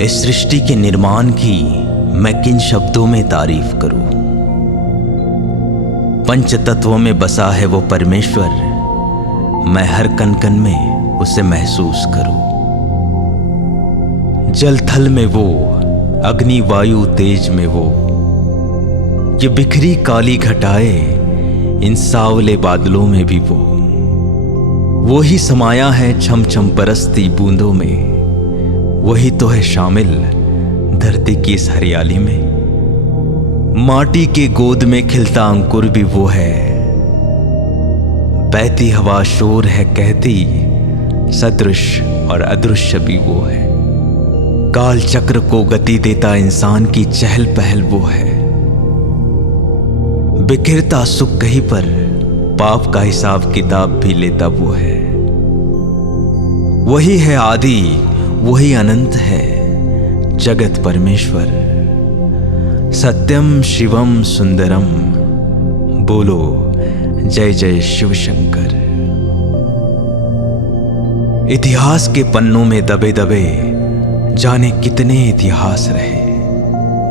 इस सृष्टि के निर्माण की मैं किन शब्दों में तारीफ करूं। पंच तत्वों में बसा है वो परमेश्वर, मैं हर कण कण में उसे महसूस करूं। जल थल में वो, अग्नि वायु तेज में वो, ये बिखरी काली घटाए इन सावले बादलों में भी वो ही समाया है छम छम बरसती बूंदों में, वही तो है शामिल धरती की इस हरियाली में। माटी के गोद में खिलता अंकुर भी वो है, बहती हवा शोर है कहती, सदृश और अदृश्य भी वो है। काल चक्र को गति देता इंसान की चहल पहल वो है, बिखरता सुख कहीं पर पाप का हिसाब किताब भी लेता वो है। वही है आदि, वही अनंत है जगत परमेश्वर। सत्यम शिवम सुंदरम, बोलो जय जय शिव शंकर। इतिहास के पन्नों में दबे दबे जाने कितने इतिहास रहे,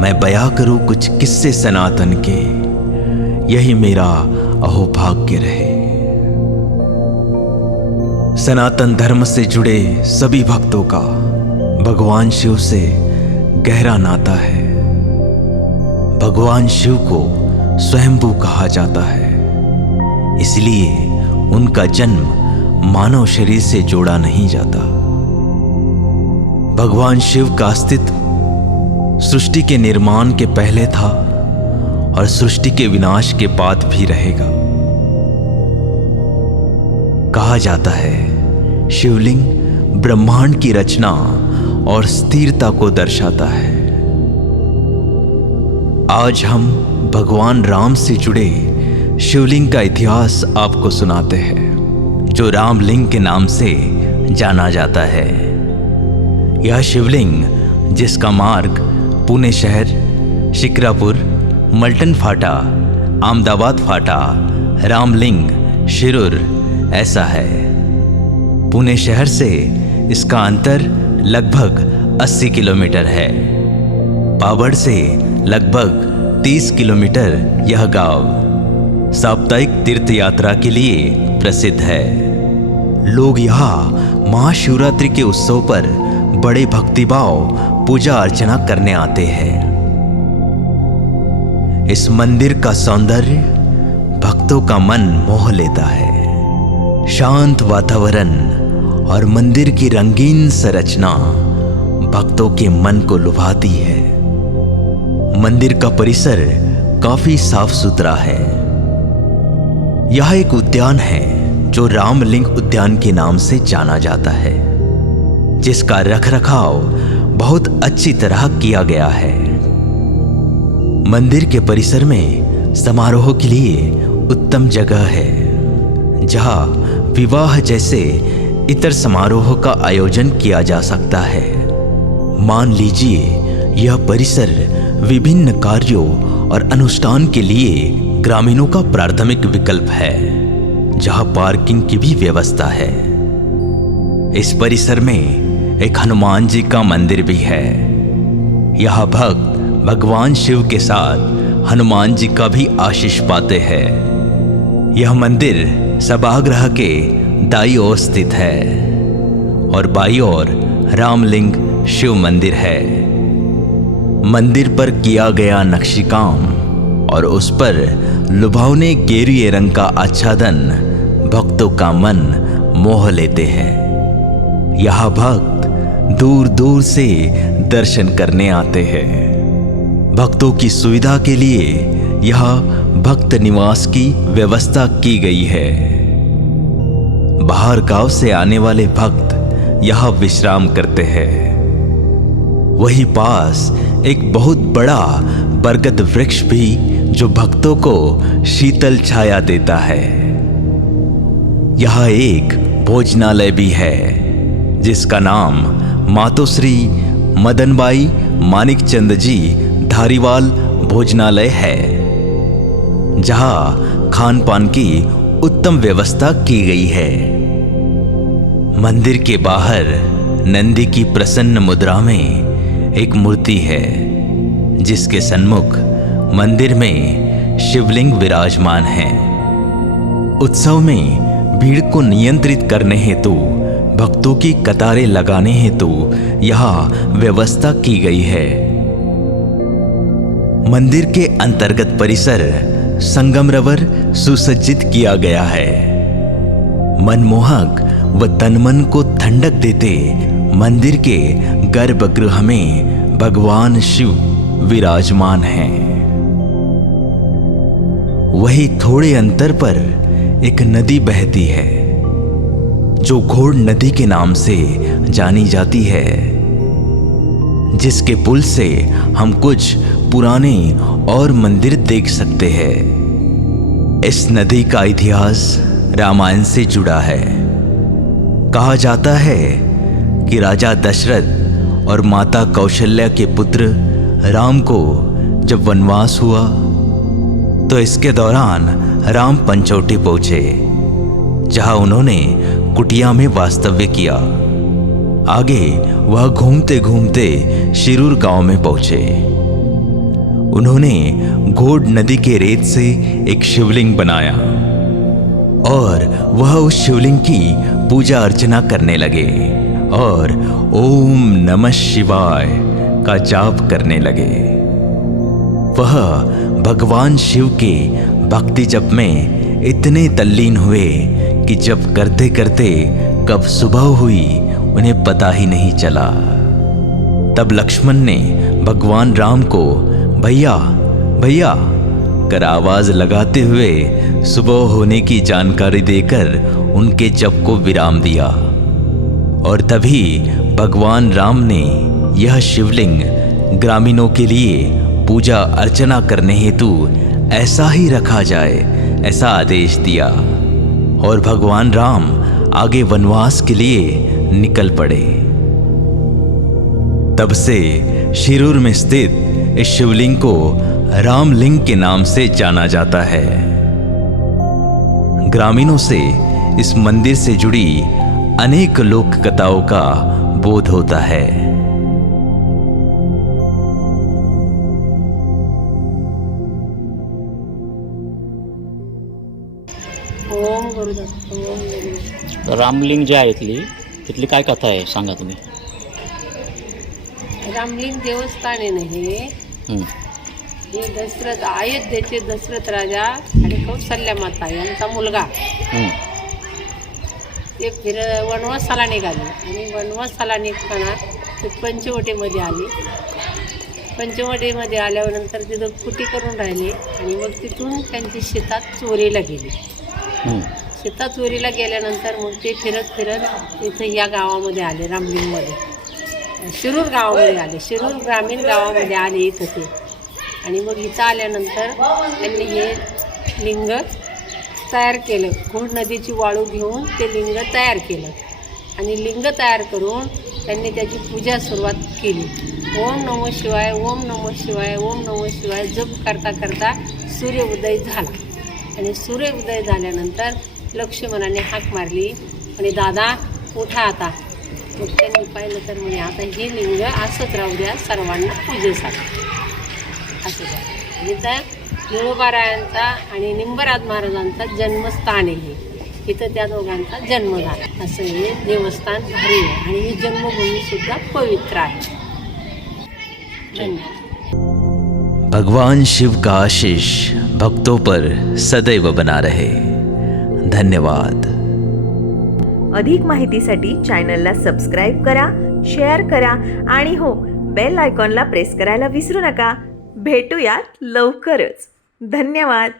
मैं बयां करूं कुछ किस्से सनातन के, यही मेरा अहोभाग्य रहे। सनातन धर्म से जुड़े सभी भक्तों का भगवान शिव से गहरा नाता है। भगवान शिव को स्वयंभू कहा जाता है, इसलिए उनका जन्म मानव शरीर से जोड़ा नहीं जाता। भगवान शिव का अस्तित्व सृष्टि के निर्माण के पहले था और सृष्टि के विनाश के बाद भी रहेगा। कहा जाता है शिवलिंग ब्रह्मांड की रचना और स्थिरता को दर्शाता है। आज हम भगवान राम से जुड़े शिवलिंग का इतिहास आपको सुनाते हैं, जो रामलिंग के नाम से जाना जाता है। यह शिवलिंग, जिसका मार्ग पुणे शहर, शिक्रापुर, मल्टन फाटा, अहमदाबाद फाटा, रामलिंग, शिरूर ऐसा है। पुणे शहर से इसका अंतर लगभग 80 किलोमीटर है। पाबड़ से लगभग 30 किलोमीटर यह गांव साप्ताहिक तीर्थ यात्रा के लिए प्रसिद्ध है। लोग यहाँ महाशिवरात्रि के उत्सव पर बड़े भक्तिभाव पूजा अर्चना करने आते हैं। इस मंदिर का सौंदर्य भक्तों का मन मोह लेता है। शांत वातावरण और मंदिर की रंगीन संरचना भक्तों के मन को लुभाती है। मंदिर का परिसर काफी साफ सुथरा है। यह एक उद्यान है जो रामलिंग उद्यान के नाम से जाना जाता है, जिसका रखरखाव बहुत अच्छी तरह किया गया है। मंदिर के परिसर में समारोह के लिए उत्तम जगह है, जहां विवाह जैसे इतर समारोह का आयोजन किया जा सकता है। मान लीजिए यह परिसर विभिन्न कार्यों और अनुष्ठान के लिए ग्रामीणों का प्राथमिक विकल्प है, जहां पार्किंग की भी व्यवस्था है। इस परिसर में एक हनुमान जी का मंदिर भी है। यहाँ भक्त भगवान शिव के साथ हनुमान जी का भी आशीष पाते हैं। यह मंदिर सभागृह के दाईं ओर स्थित है और बाईं ओर रामलिंग शिव मंदिर है। मंदिर पर किया गया नक्शीकाम और उस पर लुभावने गेरुए रंग का आच्छादन भक्तों का मन मोह लेते हैं। यहाँ भक्त दूर दूर से दर्शन करने आते हैं। भक्तों की सुविधा के लिए यहाँ भक्त निवास की व्यवस्था की गई है। बाहर गांव से आने वाले भक्त यहाँ विश्राम करते हैं। वहीं पास एक बहुत बड़ा बरगद वृक्ष भी, जो भक्तों को शीतल छाया देता है। यहाँ एक भोजनालय भी है, जिसका नाम मातोश्री मदनबाई मानिकचंद जी धारीवाल भोजनालय है, जहां खान पान की उत्तम व्यवस्था की गई है। मंदिर के बाहर नंदी की प्रसन्न मुद्रा में एक मूर्ति है जिसके सन्मुख मंदिर में शिवलिंग विराजमान है। उत्सव में भीड़ को नियंत्रित करने हेतु भक्तों की कतारें लगाने हेतु यहाँ व्यवस्था की गई है। मंदिर के अंतर्गत परिसर संगमरवर सुसज्जित किया गया है। मनमोहक व तनमन को ठंडक देते मंदिर के गर्भगृह में भगवान शिव विराजमान हैं। वही थोड़े अंतर पर एक नदी बहती है जो घोड़ नदी के नाम से जानी जाती है, जिसके पुल से हम कुछ पुराने और मंदिर देख सकते हैं। इस नदी का इतिहास रामायण से जुड़ा है। कहा जाता है कि राजा दशरथ और माता कौशल्या के पुत्र राम को जब वनवास हुआ तो इसके दौरान राम पंचवटी पहुंचे, जहां उन्होंने कुटिया में वास्तव्य किया। आगे वह घूमते घूमते शिरूर गांव में पहुंचे। उन्होंने घोड़ नदी के रेत से एक शिवलिंग बनाया और वह उस शिवलिंग की पूजा अर्चना करने लगे और ओम नमः शिवाय का जाप करने लगे। वह भगवान शिव के भक्ति जप में इतने तल्लीन हुए कि जब करते करते कब सुबह हुई उन्हें पता ही नहीं चला। तब लक्ष्मण ने भगवान राम को भैया भैया कर आवाज लगाते हुए सुबह होने की जानकारी देकर उनके जप को विराम दिया। और तभी भगवान राम ने यह शिवलिंग ग्रामीणों के लिए पूजा अर्चना करने हेतु ऐसा ही रखा जाए, ऐसा आदेश दिया और भगवान राम आगे वनवास के लिए निकल पड़े। तब से शिरूर में स्थित इस शिवलिंग को रामलिंग के नाम से जाना जाता है। ग्रामीणों से इस मंदिर से जुड़ी अनेक लोक कथाओं का बोध होता है। ओम गुरुदत्त ओम गुरुदत्त। रामलिंग जी आहे तिथली काय कथा आहे सांगा तुम्ही. रामलिंग देवस्थान आहे ना हे दशरथ अयोध्येचे दशरथ राजा आणि कौशल्या माता यांचा मुलगा ते वनवासाला निघाले आणि वनवासाला निघताना ते पंचवटीमध्ये आले. पंचवटीमध्ये आल्यानंतर तिथं कुटी करून राहिले आणि मग तिथून त्यांची शेतात चोरीला गेली. शेतात चोरीला गेल्यानंतर मग ते फिरत फिरत इथं या गावामध्ये आले, रामलिंगमध्ये शिरूर गावामध्ये आले. शिरूर ग्रामीण गावामध्ये आले इथं ते. आणि मग इथं आल्यानंतर त्यांनी हे लिंग तयार केलं. घोड नदीची वाळू घेऊन ते लिंग तयार केलं आणि लिंग तयार करून त्यांनी त्याची पूजा सुरुवात केली. ओम नमः शिवाय ओम नमः शिवाय ओम नमः शिवाय जप करता करता सूर्य उदय झाला. आणि सूर्य उदय झाल्यानंतर लक्ष्मणाने हाक मारली आणि दादा उठा आता. मग त्यांनी पाहिलं तर म्हणे आता हे लिंग असंच राहू द्या सर्वांना पूजेसाठी असं झालं. इथं निळोबारायांचा आणि निंबराज महाराजांचा जन्मस्थान आहे. इथं त्या दोघांचा जन्म झाला. असं हे देवस्थान भारी आहे आणि ही जन्मभूमीसुद्धा पवित्र आहे. धन्यवाद. भगवान शिव का आशीष भक्तों पर सदैव बना रहे. धन्यवाद. अधिक माहितीसाठी चॅनलला सबस्क्राईब करा, शेअर करा आणि हो, बेल आयकॉनला प्रेस करायला विसरू नका. भेटूयात लवकरच. धन्यवाद.